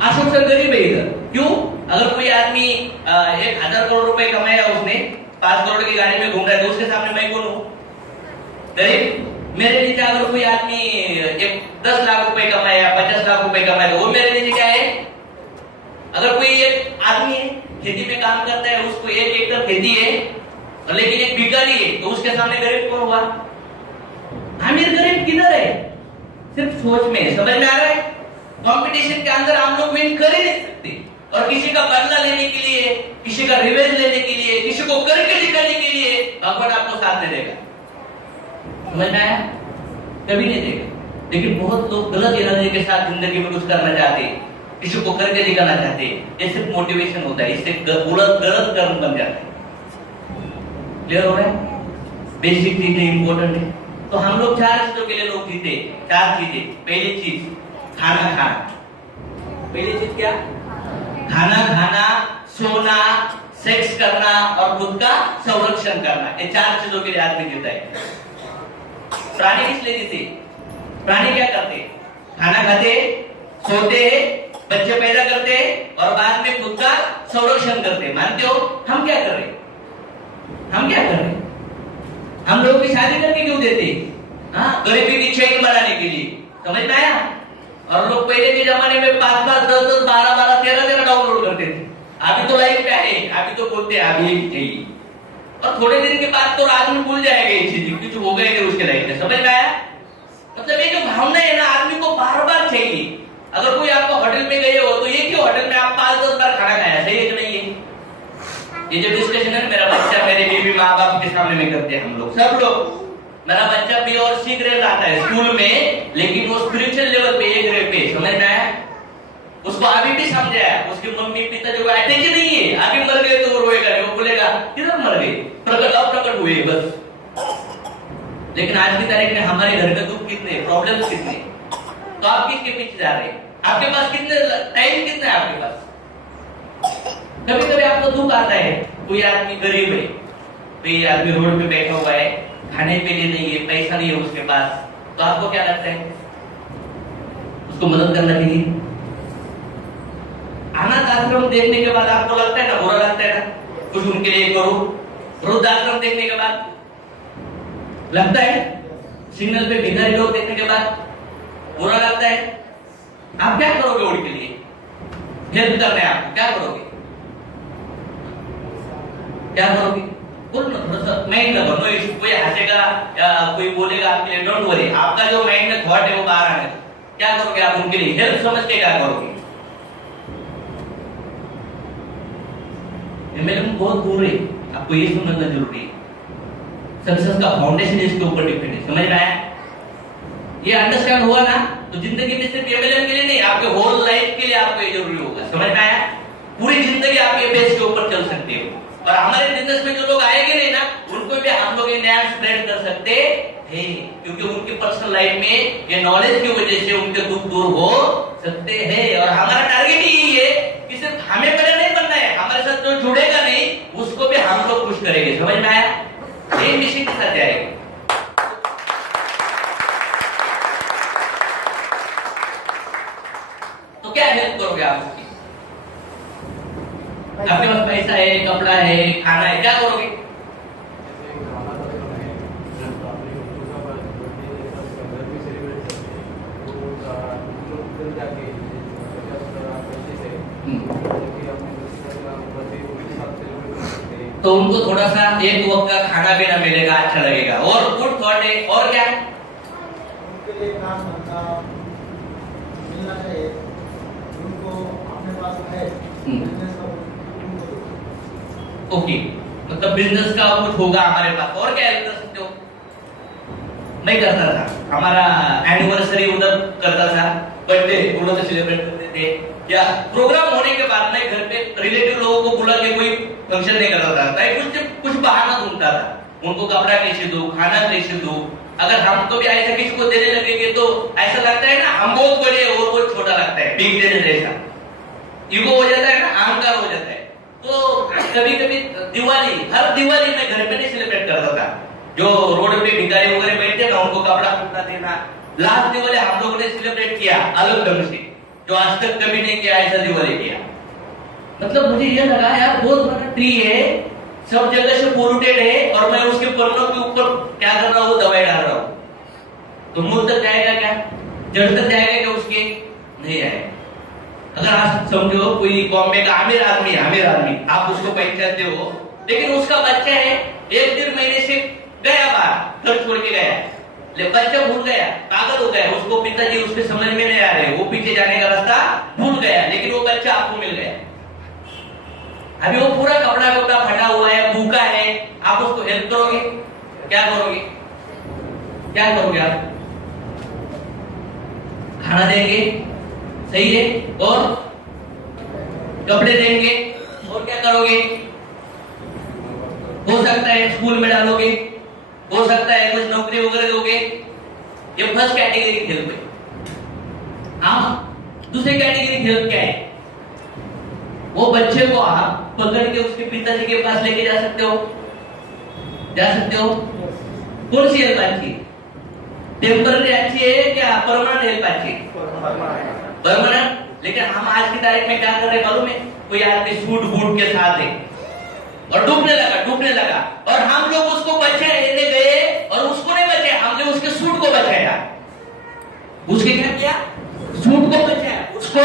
आप सबसे गरीब है इधर। क्यों? अगर कोई आदमी 1000 करोड़ रुपए कमाया, उसने 5 करोड़ की गाड़ी में घूम रहा है, तो उसके सामने मैं कौन हूं? गरीब। मेरे नीचे अगर कोई आदमी 10 लाख रुपए कमाया, 50 लाख रुपए कमाया, तो वो मेरे नीचे क्या है? अगर कोई एक आदमी है, खेती में काम करता है, उसको 1 एकड़ खेती है, लेकिन एक भिखारी है, तो उसके सामने गरीब कौन हुआ? अमीर गरीब किधर है? सिर्फ सोच में। समझ में आ रहा है? कंपटीशन के अंदर हम लोग विन कर ही नहीं सकते, और किसी का बदला लेने के लिए, किसी का रिवेंज लेने के लिए, किसी को करके दिखाने के लिए भगवान आपको साथ नहीं देगा। समझ में आया? कभी नहीं देगा। लेकिन बहुत लोग गलत इरादे के साथ जिंदगी में कुछ करना चाहते हैं, किसी को करके दिखाना चाहते हैं, ये सिर्फ मोटिवेशन होता है, इससे गलत कर्म बन जाता है। क्लियर हो रहा है? बेसिक चीजें इंपॉर्टेंट है। तो हम लोग 4 चीजों के लिए लोग जीते। 4 चीजें। पहली चीज खाना खाना। पहली चीज क्या? खाना खाना, सोना, सेक्स करना और खुद का संरक्षण करना। ये 4 चीजों के लिए आदमी जीता है। प्राणी किस लिए जीते? प्राणी क्या करते? खाना खाते, सोते, बच्चे पैदा करते और बाद में खुद का संरक्षण करते। मानते हो? हम क्या कर रहे? हम क्या कर रहे? हम लोग की शादी करके क्यों देते? हाँ, गरीबी की चेन बनाने के लिए। समझ में आया? और लोग पहले के जमाने में 5-5, 10-10, 12-12, 13-13 डाउनलोड करते थे। अभी तो लाइफ क्या है? अभी तो बोलते हैं अभी चाहिए, और थोड़े दिन के बाद तो आदमी भूल जाएगा ये चीज, कुछ हो गए उसके लाइफ में। समझ में आया? मतलब ये जो भावना है ना, आदमी को बार-बार चाहिए। अगर कोई आपको होटल में गए हो तो ये क्यों होटल में आप 5-10 बार खाना खाया? सही है कि नहीं है? ये जो डिस्कशन है, मेरा बच्चा, मेरे बीवी, माँ बाप के सामने में करते हैं हम लोग, सब लोग। मेरा बच्चा भी और सीख रहे आता है स्कूल में, लेकिन वो स्पिरिचुअल लेवल पे, एक ग्रेड पे। समझ में आया? उसको अभी भी समझाया, उसके मम्मी पिता जो अटैच नहीं है, अभी मर गए तो वो रोएगा नहीं, वो बोलेगा किधर मर गए, प्रकट अप्रकट हुए बस। लेकिन आज की तारीख में हमारे घर में दुख कितने, प्रॉब्लम कितने, तो आप किसके पीछे जा रहे हैं? आपके पास कितने टाइम, कितना है आपके पास? कभी कभी आपको दुख आता है, कोई आदमी गरीब है, कोई आदमी रोड पे बैठा हुआ है, खाने के लिए नहीं है, पैसा नहीं है उसके पास, तो आपको क्या लगता है? उसको मदद करना चाहिए। अनाथ आश्रम देखने के बाद आपको लगता है ना, बुरा लगता है ना, कुछ उनके लिए करो। वृद्धाश्रम देखने के बाद लगता है सिग्नल पे भिखारी लोग देखने के बाद बुरा लगता है, आप क्या करोगे उनके लिए? हेल्प कर रहे हैं आपको, क्या करोगे? क्या करोगे? बोलो ना थोड़ा सा, माइंड लगा, नो इशू, कोई हंसेगा या कोई बोलेगा आपके लिए, डोंट वरी, आपका जो माइंड में थॉट है वो बाहर आने दो। क्या करोगे आप उनके लिए? हेल्प समझ के क्या करोगे? एमएलएम बहुत दूर है, आपको ये समझना जरूरी है। सक्सेस का फाउंडेशन इसके ऊपर डिपेंड है, समझ में आया? ये अंडरस्टैंड हुआ ना? तो जिंदगी में सिर्फ एमएलएम के लिए नहीं, आपके होल लाइफ के लिए आपको ये जरूरी होगा, समझ में आया? पूरी जिंदगी आप ये बेस के ऊपर चल सकते हो। और हमारे बिजनेस में जो लोग आएंगे नहीं ना, उनको भी हम लोग ये ज्ञान स्प्रेड कर सकते हैं, क्योंकि उनकी पर्सनल लाइफ में ये नॉलेज की वजह से उनके दुख दूर हो सकते हैं। और हमारा टारगेट यही है कि सिर्फ हमें बड़े नहीं बनना है, हमारे साथ जो जुड़ेगा नहीं उसको भी हम लोग खुश करेंगे, समझ में आया? ये मिशन के साथ जाएगा। तो क्या हेल्प करोगे आप उसकी? आपके पास पैसा है, कपड़ा है, खाना है, क्या करोगे? तो उनको थोड़ा सा एक वक्त का खाना पीना मिलेगा, अच्छा लगेगा। और गुड थॉट है, और क्या है? उनके लिए काम धंधा मिलना चाहिए, उनको अपने पास है बिजनेस का ओके, मतलब बिजनेस का कुछ होगा हमारे पास। और क्या हेल्प कर सकते हो? मैं करता था, हमारा एनिवर्सरी उधर करता था, बर्थडे उधर से सेलिब्रेट करते थे, या प्रोग्राम होने के बाद में घर पे रिलेटिव लोगों को बुला के कोई फंक्शन नहीं करता था, कुछ बहाना ढूंढता था, उनको कपड़ा कैसे दो, खाना कैसे दो। अगर हम तो भी ऐसा किसी को देने लगेंगे तो ऐसा लगता है ना हम बहुत बड़े और वो छोटा लगता है, बिग देने जैसा ईगो हो जाता है ना, अहंकार हो जाता है। तो कभी कभी दिवाली, हर दिवाली में घर पे नहीं सेलिब्रेट करता था, जो रोड पे भिखारी वगैरह बैठते ना उनको कपड़ा कुपड़ा देना। लास्ट दिवाली हम लोगों ने सेलिब्रेट किया अलग ढंग से, जो आज तक कभी नहीं किया ऐसा दिवाली किया। मतलब मुझे ये लगा यार बहुत बड़ा ट्री है, सब जगह से पोल्यूटेड है, और मैं उसके पर्णों के ऊपर क्या कर रहा हूँ, दवाई डाल रहा हूँ। तो मूल तक जाएगा क्या? जड़ तक जाएगा क्या उसके? नहीं आएगा। अगर आप समझो कोई बॉम्बे का अमीर आदमी, आप उसको पहचानते हो, लेकिन उसका बच्चा है 1-1.5 महीने से गया बाहर, घर छोड़ के गया, बच्चा भूल गया, पागल हो गया, उसको पिताजी उसके समझ में नहीं आ रहे, वो पीछे जाने का रास्ता भूल गया, लेकिन वो बच्चा आपको मिल गया। अभी वो पूरा कपड़ा फटा हुआ है, भूखा है, आप उसको हेल्प करोगे? क्या करोगे? क्या करोगे आप? खाना देंगे, सही है, और कपड़े देंगे, और क्या करोगे? हो सकता है स्कूल में डालोगे, हो सकता है कुछ नौकरी वगैरह दोगे। ये फर्स्ट कैटेगरी की हेल्प है। हाँ, दूसरी कैटेगरी की हेल्प क्या है? वो बच्चे को आप पकड़ के उसके पिताजी के पास लेके जा सकते हो, जा सकते हो। कौन सी हेल्प अच्छी है? टेम्पररी अच्छी है क्या परमानेंट हेल्प अच्छी है? परमानेंट। लेकिन हम आज की तारीख में क्या कर रहे हैं मालूम है? कोई आदमी सूट बूट के साथ है और डूबने लगा, और हम लोग उसको बचाने गए और उसको नहीं बचाया, हमने उसके सूट को बचाया। उसके क्या किया? सूट को बचाया, उसको।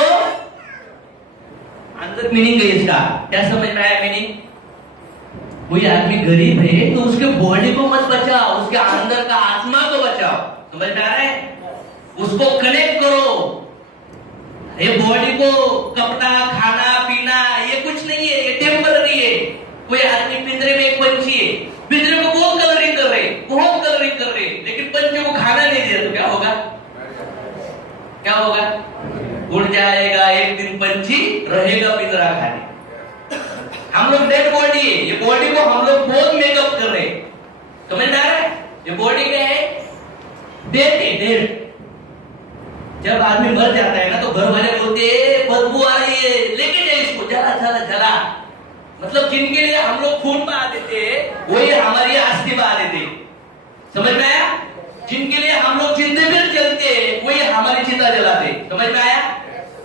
अंदर मीनिंग है इसका, क्या समझ में आया मीनिंग? कोई आदमी गरीब है तो उसके बॉडी को मत बचाओ, उसके अंदर का आत्मा को बचाओ, समझ में आ रहा है? उसको कनेक्ट करो। ये बॉडी को कपड़ा खाना पीना ये कुछ नहीं है, ये टेम्पररी है। कोई आदमी पिंजरे में एक पंछी है, पिंजरे को बहुत कलरिंग कर रहे, लेकिन पंछी को खाना नहीं दिया तो क्या होगा? क्या होगा? उड़ जाएगा एक दिन, पंछी रहेगा पिंजरा खाने। हम लोग डेड बॉडी है, ये बॉडी को हम लोग बहुत मेकअप कर रहे हैं, समझ में आ रहा है? ये बॉडी क्या है? डेड। जब आदमी मर जाता है ना तो घर वाले बोलते हैं बदबू आ रही है, लेके जाए इसको, जला। मतलब जिनके लिए हम लोग खून बहा देते वही हमारी अस्थि बहा देते, समझ में आया? जिनके लिए हम लोग जिंदगी चलते वही हमारी चिता जलाते, समझ में आया?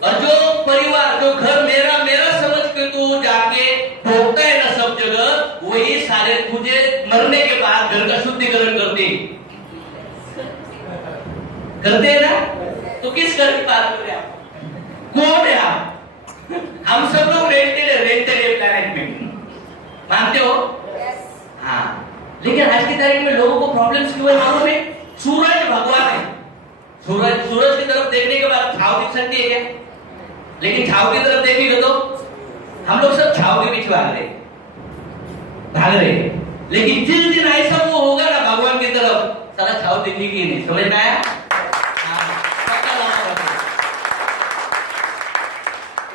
और जो परिवार, जो घर मेरा समझ के तू जाके भोगता है ना सब जगह, वही सारे तुझे मरने के बाद घर का शुद्धिकरण करते। करते हैं ना? तो किस घर की बात कर रहे हैं आप? कौन है आप? हम सब लोग रेंटेड मैनेजमेंट मानते हो? हाँ, लेकिन आज की तारीख में लोगों को प्रॉब्लम्स क्यों है मालूम है? सूरज भगवान है। सूरज की तरफ देखने के बाद छाव दिख सकती है क्या? लेकिन छाव की तरफ देखेंगे तो हम लोग सब छाव के पीछे भाग रहे। लेकिन जिस दिन ऐसा वो होगा ना भगवान की तरफ, सारा छाव दिखेगी ही नहीं। समझ में आया?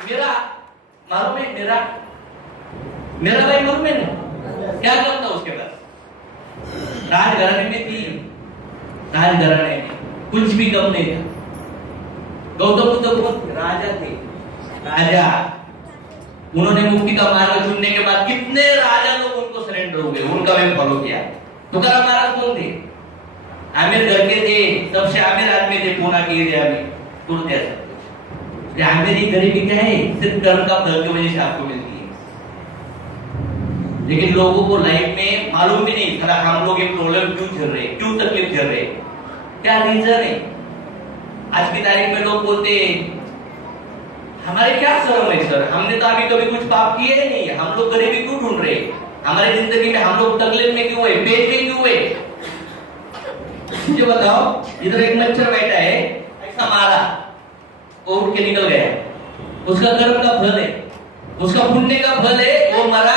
मेरा मालूम है, मेरा भाई मालूम है ना क्या करता उसके पास? राजघराने में थी, राजघराने में कुछ भी कम नहीं था। गौतम बुद्ध बहुत राजा थे, राजा। उन्होंने मुक्ति का मार्ग चुनने के बाद कितने राजा लोग उनको सरेंडर हो गए, उनका मैं फॉलो किया। तुकाराम महाराज कौन थे? आमिर घर के थे, सबसे आमिर आदमी थे पूना के एरिया में। आमिर की गरीबी क्या है? सिर्फ कर्म का फल की वजह से आपको मिलती है। लेकिन लोगों को लाइफ में मालूम भी नहीं था हम लोग ये प्रॉब्लम क्यों झेल रहे, क्यों तकलीफ झेल रहे, क्या रीजन है। आज की तारीख में लोग बोलते हैं हमारे क्या शर्म है सर, हमने तो अभी कभी कुछ पाप किए ही नहीं, हम लोग गरीबी क्यों ढूंढ रहे, हमारी जिंदगी में हम लोग तकलीफ में क्यों है, पेट में क्यों है। मुझे बताओ, इधर एक मच्छर बैठा है, ऐसा मारा, वो उठ के निकल गया, उसका कर्म का फल है, उसका पुण्य का फल है, वो मरा।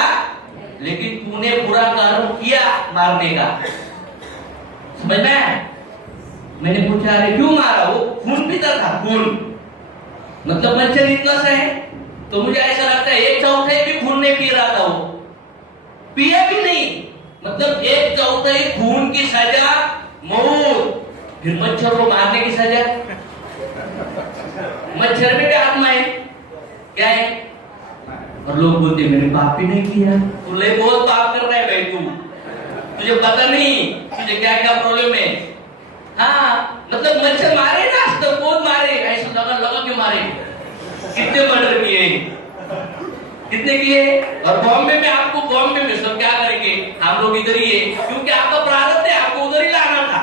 लेकिन तूने बुरा कर्म किया मारने का, समझ में? मैंने पूछा अरे क्यों मारा? वो खून पीता था, खून। मतलब मच्छर इतना सा है तो मुझे ऐसा लगता है 1/4 भी खून नहीं पी रहा था, वो पिया भी नहीं। मतलब 1/4 खून की सजा मौत, फिर मच्छर को मारने की सजा। मच्छर में भी आत्मा है, क्या है? और लोग बोलते मैंने पाप भी नहीं किया। तू ले बहुत पाप कर रहा है भाई, तुझे पता नहीं तुझे क्या क्या प्रॉब्लम है। हाँ, मतलब मच्छर मारे ना, तो बहुत मारे, ऐसा लगा के मारे। कितने मर्डर किए, कितने किए। और बॉम्बे में आपको, बॉम्बे में सब क्या करेंगे, हम लोग इधर ही है, क्योंकि आपका प्रारब्ध है, आपको उधर ही लाना था।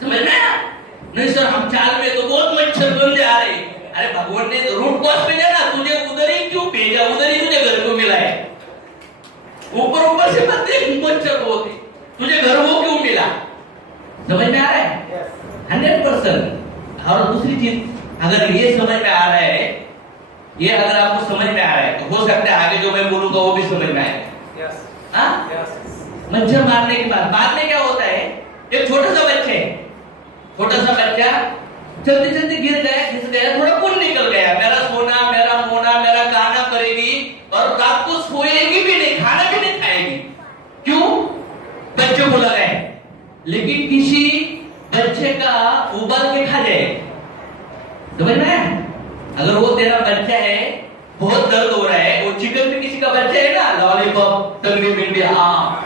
समझ में? नहीं सर हम चाल में तो बहुत मच्छर बन जा रहे। अरे भगवान ने तो रूट कॉज पे जाना, तुझे उधर ही क्यों भेजा, उधर ही तुझे घर को मिला है। ऊपर से मच्छर बहुत है, तुझे घर वो क्यों मिला। समझ में आ रहा है? 100%। और दूसरी चीज, अगर ये समझ में आ रहा है, ये अगर आपको समझ में आ रहा है तो हो सकता है आगे जो मैं बोलूंगा वो भी समझ में आएगा। मच्छर मारने के बाद में क्या होता है, एक छोटा सा बच्चा जल्दी जल्दी गिर गया, घिस गया, थोड़ा खून निकल गया, मेरा सोना, मेरा मोना, मेरा गाना करेगी और रात को सोएगी भी नहीं, खाना भी नहीं खाएगी। क्यों? बच्चे को लगा है। लेकिन किसी बच्चे का उबाल के खा जाए, समझ में? अगर वो तेरा बच्चा है, बहुत दर्द हो रहा है, वो चिकन भी किसी का बच्चा है ना, लॉलीपॉप, टंगी भिंडी, हाँ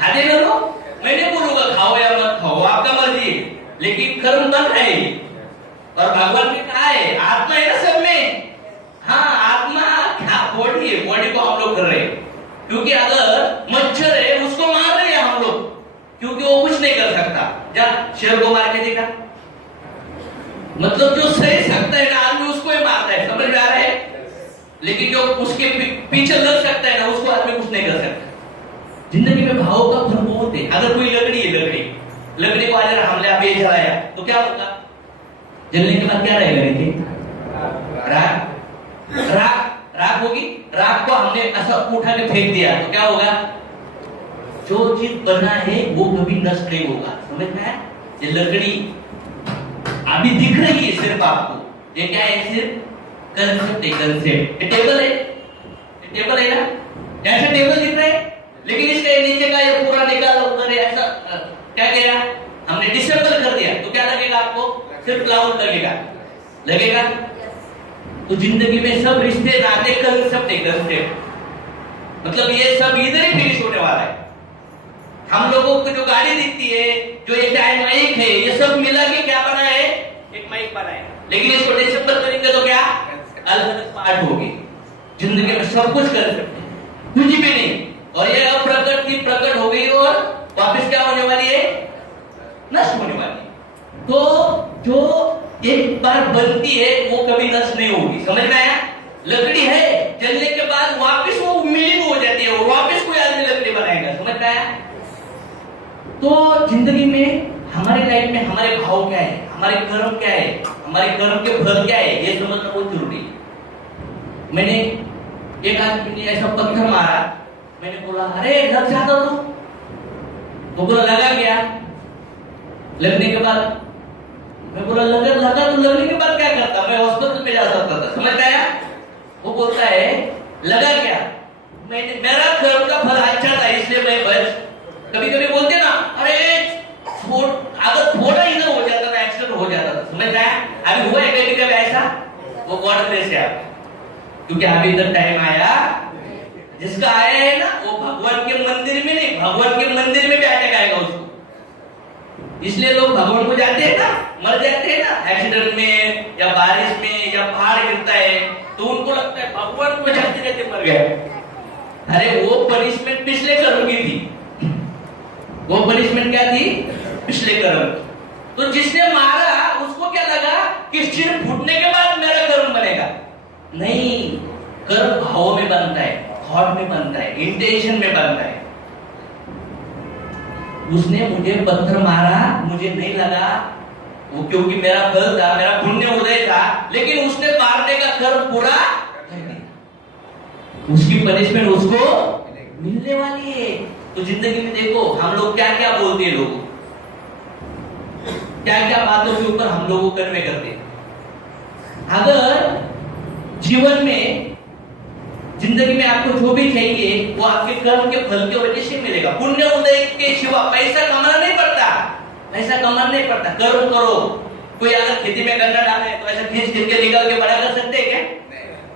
खाते ना लोग। मैं नहीं बोलूंगा खाओ या मत खाओ, आपका मर्जी, लेकिन कर्म बन रहा है। और भगवान ने कहा है आत्मा है ना सब में। हाँ, आत्मा क्या बॉडी है, बॉडी को हम लोग कर रहे हैं। क्योंकि अगर मच्छर है उसको मार रहे हैं हम लोग, क्योंकि वो कुछ नहीं कर सकता। जा शेर को मार के देखा, मतलब जो सही सकता है ना आदमी उसको ही मारता है, समझ में आ रहा है? लेकिन जो उसके पीछे लग सकता है ना उसको आदमी कुछ नहीं कर सकता। जिंदगी में भाव का फर्क बहुत है। अगर कोई लकड़ी है, लकड़ी को आज हमने आप ये जलाया तो क्या होगा? जलने के बाद क्या रहेगा नीचे? राख होगी। राख को हमने ऐसा उठा के फेंक दिया तो क्या होगा? जो चीज बना है वो कभी नष्ट नहीं होगा, समझ में आया? ये लकड़ी अभी दिख रही है सिर्फ आपको, ये क्या है? सिर्फ कंसेप्ट है, कंसेप्ट। ये टेबल है ना, ऐसे टेबल दिख रहा है, लेकिन इसके नीचे का ये पूरा निकाल उधर ऐसा क्या किया हमने? डिसेंबल कर दिया तो क्या लगेगा आपको? सिर्फ क्लाउड लगेगा। तो जिंदगी में सब रिश्ते नाते कंसेप्ट है, कंसेप्ट। मतलब ये सब इधर ही फिनिश होने वाला है। हम लोगों को जो गाड़ी दिखती है, जो एक माइक है, ये सब मिला के क्या बना है? एक माइक बना है। लेकिन इसको डिसेंबल करेंगे तो क्या अलग पार्ट होगी। जिंदगी में सब कुछ कर सकते हैं, कुछ भी नहीं। और ये अप्रकट की प्रकट हो गई और वापस क्या होने वाली है? नष्ट होने वाली है। बार बनती है वो कभी नष्ट नहीं होगी। समझ में आया? लकड़ी है, जलने के बाद वापस वो मिलिंग हो जाती है और वापस कोई आदमी लकड़ी बनाएगा। समझ में आया? तो जिंदगी में हमारे लाइफ में हमारे भाव क्या है, हमारे कर्म क्या है, हमारे कर्म के फल क्या है, ये समझना बहुत जरूरी है। मैंने एक आदमी ने ऐसा पत्थर मारा, मैंने बोला अरे लग जाता तो बोला लगा गया। लगने के बाद मैं बोला लगा तो लगने के बाद क्या करता, मैं हॉस्पिटल में जा सकता था। समझ आया? वो बोलता है लगा क्या, मैंने मेरा कर्म का फल अच्छा था इसलिए मैं बच। कभी कभी बोलते ना अरे अगर थोड़ा इधर हो जाता था एक्सीडेंट हो जाता था। समझ आया? अभी हुआ है कभी ऐसा, वो गॉड ग्रेस है आप, क्योंकि अभी इधर टाइम आया जिसका आया है ना वो भगवान के मंदिर में नहीं, भगवान के मंदिर में भी अटैक आएगा उसको। इसलिए लोग भगवान को जाते हैं ना, मर जाते हैं ना एक्सीडेंट में या बारिश में या पहाड़ गिरता है, तो उनको लगता है भगवान को जाते जाते मर गए। अरे वो पनिशमेंट पिछले कर्म की थी। वो पनिशमेंट क्या थी? पिछले कर्म। तो जिसने मारा उसको क्या लगा कि सिर फूटने के बाद मेरा कर्म बनेगा। नहीं, कर्म भाव में बनता है, थॉट में बनता है, इंटेंशन में बनता है। उसने मुझे पत्थर मारा, मुझे नहीं लगा वो, क्योंकि मेरा फल था, मेरा पुण्य उदय था, लेकिन उसने मारने का कर्म पूरा कर दिया। उसकी पनिशमेंट उसको मिलने वाली है। तो जिंदगी में देखो हम लोग क्या क्या बोलते हैं, लोग क्या क्या बातों के ऊपर हम लोगों को कर्म करते हैं। अगर जीवन में जिंदगी में आपको जो भी चाहिए वो आपके कर्म के फल के वजह से मिलेगा। पुण्य उदय के सिवा पैसा कमाना नहीं पड़ता, पैसा कमाना नहीं पड़ता, कर्म करो। कोई अगर खेती में गन्ना डाले तो ऐसा खींच के निकाल के बड़ा कर सकते हैं क्या?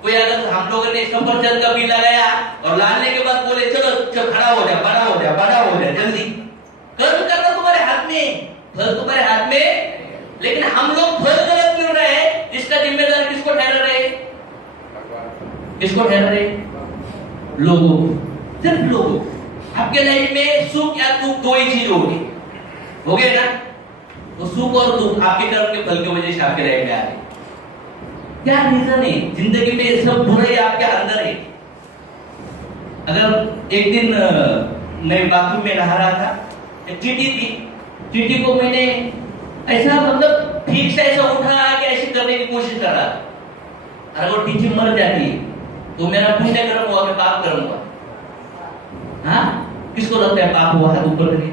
कोई अगर हम लोगों ने सफरचंद का बीज लगाया और लाने के बाद बोले चलो खड़ा हो जा, बड़ा हो जा, बड़ा हो जा, जल्दी। कर्म करना तुम्हारे हाथ में, फल तुम्हारे हाथ में, लेकिन हम लोग फल गलत मिल रहे हैं। इसका जिम्मेदार किसको ठहरा रहे? किसको ठहरा रहे? लोगों, सिर्फ लोगों। आपके लाइफ में सुख या दुख दो ही चीज होगी, हो गए ना? तो सुख और दुख आपके कर्म के फल की वजह से आपके लाइफ में आ रहे। क्या रीजन है? जिंदगी में सब बुराई आपके अंदर है। अगर एक दिन मैं बाथरूम में नहा रहा था, एक चींटी थी, चींटी को मैंने ऐसा मतलब ठीक से ऐसा उठा के ऐसे करने की कोशिश कर रहा था। अगर वो चींटी मर जाती है तो मेरा पुण्य कर्म हुआ कि पाप कर्म हुआ? हाँ, किसको लगता है पाप हुआ? हाथ ऊपर करके।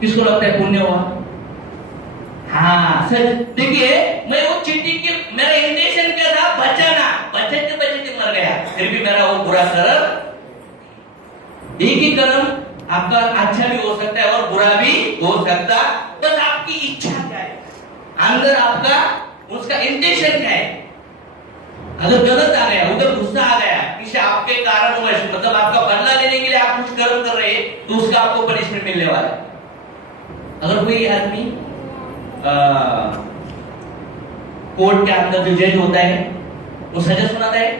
किसको लगता है पुण्य हुआ? हाँ सच। देखिए मैं वो चींटी के, मेरा इंटेंशन क्या था? बचाना, बचते बचते मर गया, फिर भी मेरा वो बुरा कर्म। एक ही कर्म आपका अच्छा भी हो सकता है और बुरा भी हो सकता, बस आपकी इच्छा क्या है, अंदर आपका उसका इंटेंशन क्या है। अगर गलत आ गया, उधर गुस्सा आ गया, किसी आपके कारणवश मतलब आपका बदला लेने के लिए आप कुछ कर्म कर रहे हैं, तो उसका आपको पनिशमेंट मिलने वाला है। अगर कोई आदमी कोर्ट के अंदर जो जज होता है वो सजा सुनाता है,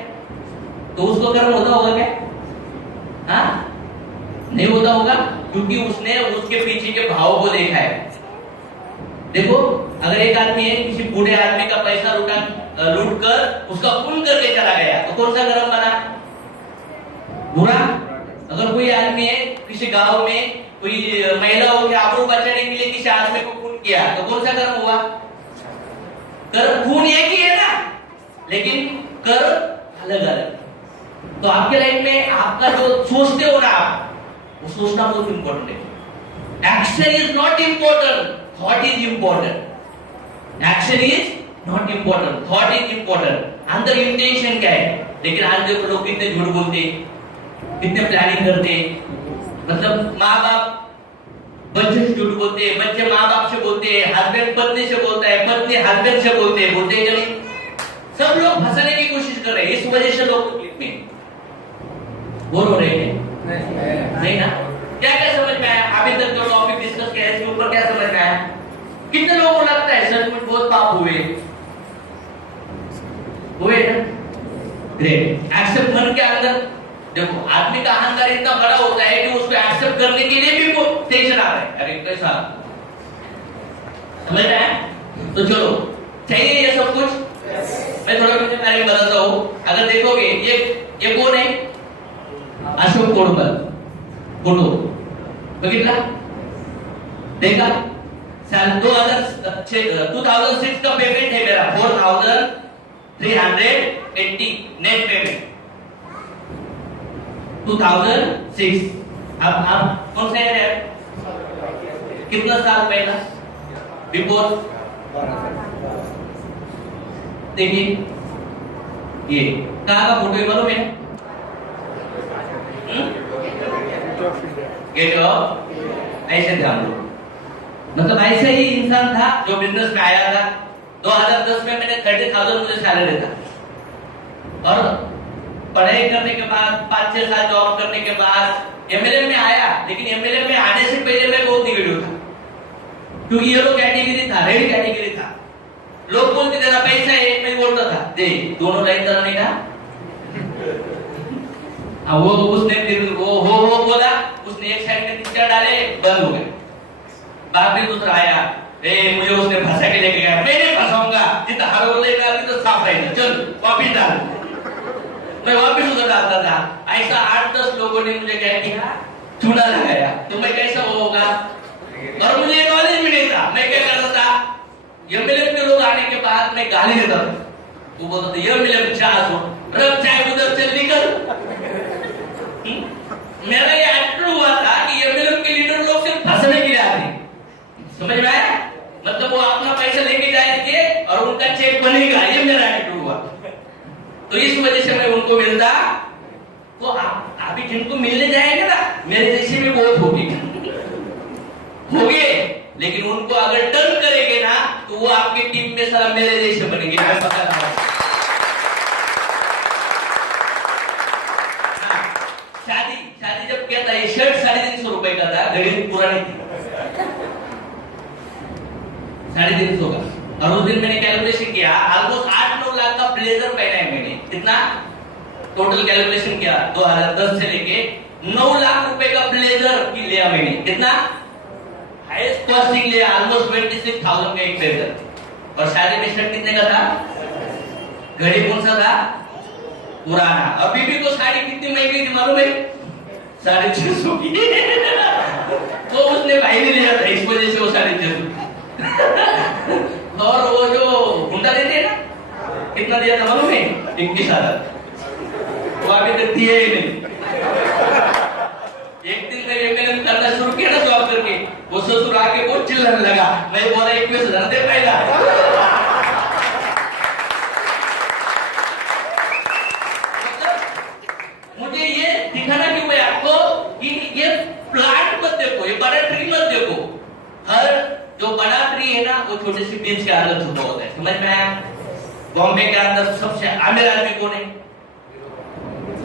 तो उसको कर्म होता होगा क्या? हाँ, नहीं होता होगा, क्योंकि उसने उसके पीछे के भाव को देखा है। देखो अगर एक आदमी है, किसी बूढ़े आदमी का पैसा लूट कर उसका खून करके चला गया, तो कौन सा कर्म बना? बुरा। अगर कोई आदमी है, किसी गांव में कोई महिलाओं के आबरू बचाने के लिए किसी आदमी को खून किया, तो कौन सा कर्म हुआ? कर्म खून एक ही है ना, लेकिन कर्म अलग अलग। तो आपके लाइफ में आपका जो सोचते हो ना आप, वो सोचना बहुत इंपॉर्टेंट है। Action is not important, thought is important. Action is not important, thought is important. अंदर इंटेंशन क्या है? लेकिन आज देखो लोग कितने झूठ बोलते, कितने प्लानिंग करते। मतलब माँ बाप बच्चे से झूठ बोलते हैं, बच्चे माँ बाप से बोलते हैं, हस्बैंड पत्नी से बोलता है, पत्नी हस्बैंड से बोलते हैं, बोलते हैं नहीं। सब लोग फंसाने की कोशिश कर रहे हैं। इस वजह से लोग तकलीफ में बोल हो रहे हैं। नहीं ना? क्या क्या समझ में आया अभी तक जो टॉपिक डिस्कस किया है, इसके ऊपर क्या समझ में आया? कितने लोगों को लगता है सच में बहुत पाप हुए ना? ग्रेट। एक्सेप्ट मन के अंदर देखो आदमी का अहंकार इतना बड़ा होता है कि उसको एक्सेप्ट करने के लिए भी वो टेंशन आ रहा है। अरे कैसा समझ रहा है? तो चलो, चाहिए ये सब कुछ? मैं थोड़ा अपने बारे में बताता हूँ। अगर देखोगे ये कौन है? अशोक कोडकर, फोटो बघितला? देखा? साल 2006 का पेमेंट है मेरा 4,380 नेट पेमेंट 2006। अब कौन सा है? कितना साल पहला? बिफोर देखिए, ये कहाँ का फोटो है मालूम है? गेट ऑफ, ऐसे ध्यान दो। मतलब ऐसे ही इंसान था जो बिजनेस में आया था। 2010 में मैंने 30,000 मुझे सैलरी था, और पढ़ाई करने के बाद 5-6 साल जॉब करने के बाद एमएलए में आया। लेकिन एमएलए में आने से पहले मैं बहुत निगेटिव था, क्योंकि ये लोग कैटेगरी था, रेड कैटेगरी था। लोग बोलते तेरा पैसा है, मैं बोलता था दे, दोनों लाइन कराने का। वो उसने फिर वो हो बोला, उसने एक साइड में 3-4 डाले, बंद हो गए। बाद में दूसरा आया, मुझे उसने फंसा के लेके गया, मैं नहीं फंसाऊंगा, जितना हर लेगा तो साफ रहेगा, चल वापिस डाल। मैं वापिस उधर डालता था। ऐसा 8-10 लोगों ने मुझे क्या किया, चूना लगाया। तो मैं कैसा होगा? और मुझे नॉलेज भी नहीं था। मैं क्या करता था, एमएलए के लोग आने के बाद मैं गाली देता था। वो बोलता था एमएलए चाय उधर चल निकल। मेरा ये एक्टर हुआ था कि एमएलए के लीडर लोग सिर्फ फंसने के लिए आते, समझ में आया? मतलब वो अपना पैसा लेके जाएंगे और उनका चेक बनेगा, ये मेरा एक्टर हुआ। तो इस वजह से मैं उनको मिलता। तो अभी जिनको मिलने जाएंगे ना, मेरे जैसे भी बहुत होगी, लेकिन उनको अगर टर्न करेंगे ना, तो वो आपकी टीम में सारा मेरे जैसे बनेंगे। मैं पता था। शादी जब किया था, ये शर्ट 350 रुपए का था, घड़ी पुरानी थी, 350 का। और उस दिन मैंने कैलकुलेशन किया, ऑलमोस्ट 8-9 लाख का ब्लेजर पहना है मैंने। कितना टोटल कैलकुलेशन किया? 2010 से लेके 9 लाख रुपए का ब्लेजर की लिया मैंने। कितना हाईएस्ट कॉस्टिंग लिया? ऑलमोस्ट 26,000 का एक ब्लेजर। और शादी में शर्ट कितने का था? घड़ी कौन सा था? पुराना। और बीबी को साड़ी कितनी महंगी थी मालूम है? 650 की। तो उसने भाई ने लिया था, इस वजह से वो 650। और वो जो हुंडा देते हैं ना, कितना दिया था मालूम है? 21,000। वो अभी तक दिए ही नहीं। एक दिन मैं एमएलए करना शुरू किया ना जॉब करके, वो ससुर आके बहुत चिल्लाने लगा। मैं बोला 21,000 दे पहला। मुझे ये दिखाना क्यों है आपको कि ये प्लांट मत देखो, ये बड़ा ट्री मत देखो। हर जो बड़ा ट्री है ना, वो छोटे से बीज के अंदर छुपा होता है। समझ में आया? बॉम्बे के अंदर सबसे अमीर आदमी कौन है?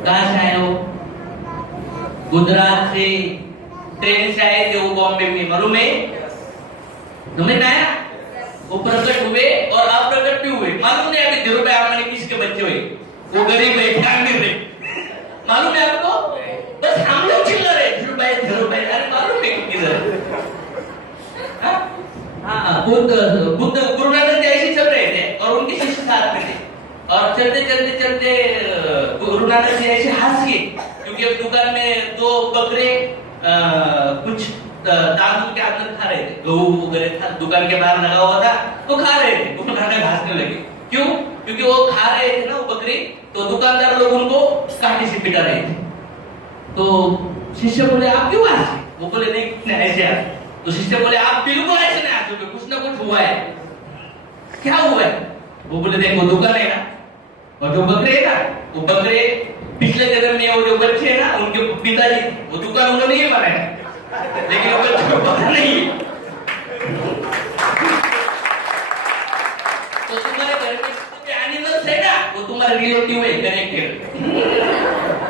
कहां से आए हो? गुजरात से ट्रेन से आए थे वो बॉम्बे में, मालूम है? समझ में आया? वो प्रकट हुए और अप्रकट भी हुए। मालूम नहीं अभी धीरूभाई अंबानी किसके बच्चे हुए? वो गरीब है, अमीर है, मालूम है आपको? बस हम लोग चिल्ला रहे धीरूभाई, अरे मालूम है किधर? हाँ, बुद्ध गुरु नानक जी ऐसे चल रहे थे और उनके शिष्य साथ में थे। और चलते गुरु नानक जी ऐसे हंस गए, क्योंकि एक दुकान में 2 बकरे कुछ दादू के अंदर खा रहे थे। गहू वगैरह था, दुकान के बाहर लगा हुआ था, तो खा रहे थे। उनको खाना घासने लगे। क्यों? क्योंकि वो खा रहे थे ना वो बकरी, तो दुकानदार लोग उनको कांटे से पिटा रहे थे। तो शिष्य बोले आप क्यों हंसे? वो बोले नहीं ऐसे हंसे। तो शिष्य बोले आप बिल्कुल ऐसे नहीं हंसोगे, कुछ ना कुछ हुआ है। क्या हुआ है? वो बोले देखो दुकान है ना, और जो बकरे है ना, वो बकरे पिछले जन्म में वो जो बच्चे है ना, उनके पिताजी, वो दुकान उन्होंने ही बनाया, लेकिन वो बच्चे को पता नहीं। तो तुम्हारे घर में एनिमल्स है ना, वो तुम्हारे रिलेटिव है, कनेक्टेड।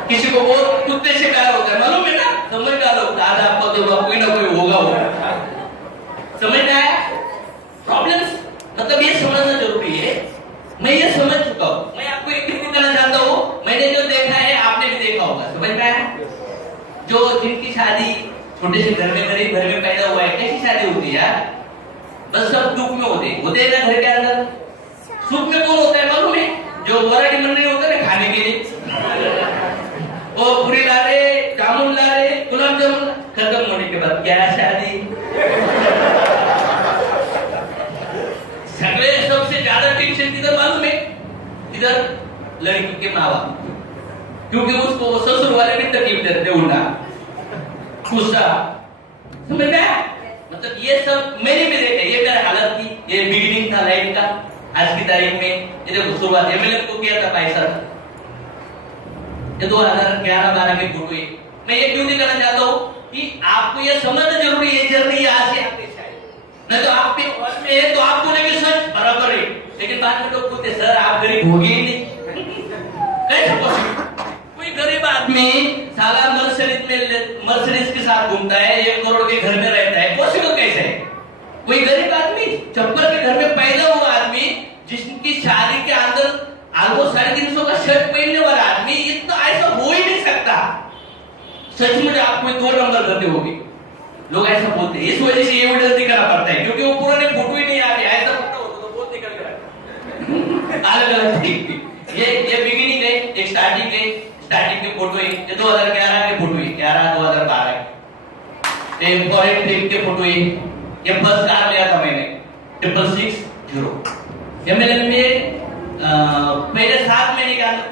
किसी को बहुत कुत्ते से प्यार होता है, मालूम है ना? समझ डालो, दादा आपको तो कोई ना कोई होगा। समझ में आया? प्रॉब्लम्स मतलब ये समझना जरूरी है। मैं ये समझ चुका हूँ। मैं आपको एक चीज बताना चाहता हूँ, मैंने जो देखा है आपने भी देखा होगा। समझ में आया? जो जिनकी शादी छोटे से घर में, गरीब घर में पैदा हुआ है, कैसी शादी होती है यार? बस सब दुख में होते हैं ना घर के अंदर। सुख में कौन होता है मालूम है? जो वराठी मंडली होता है ना खाने के लिए, वो पूरी ला रहे, जामुन ला रहे, गुलाब जामुन, खत्म होने के बाद क्या शादी। सगले सबसे ज्यादा टेंशन किधर मालूम है? इधर लड़की के माँ बाप, क्योंकि उसको ससुर वाले भी तकलीफ देते उल्टा गुस्सा, समझ में आया? मतलब ये सब मैंने भी देखा, ये मेरा हालत थी, ये बिगिनिंग था लाइफ का। आज की तारीख में ये देखो शुरुआत एमएलए को किया था 22 साल, ये 2011-12 के फोटो है। मैं ये क्यों दिखाना चाहता हूँ कि आपको ये समझना जरूरी है, जर्नी यहाँ से आपके शायद नहीं तो आपके मन में है तो आपको लेके सच बराबर है, लेकिन बाद में लोग बोलते सर आप गरीब हो गए नहीं। कैसे पॉसिबल? कोई गरीब आदमी साला मर्सिडीज के साथ घूमता है, 1 करोड़ के घर में रहता है, पॉसिबल कैसे है? कोई गरीब आदमी चप्पल के घर में पैदा हुआ आदमी, जिसकी शादी के अंदर ऑलमोस्ट 350 का शर्ट पहनने वाला आदमी, इतना ऐसा हो ही नहीं सकता। सचमुच आप कोई 2 नंबर करते होगे, लोग ऐसा बोलते हैं। इस वजह से एविडेंस दिखाना पड़ता है, क्योंकि वो पुराने फोटो ही नहीं आ रहे। ऐसा फोटो होता तो बहुत निकल गया अलग अलग ठीक। ये बिगिनिंग है, एक स्टार्टिंग है, स्टार्टिंग के फोटो है। ये 2011 के फोटो है, 11-2012 ये फॉरेन ट्रिप के फोटो है। ये फर्स्ट कार लिया था मैंने 660। एमएलए में पहले 7 महीने के अंदर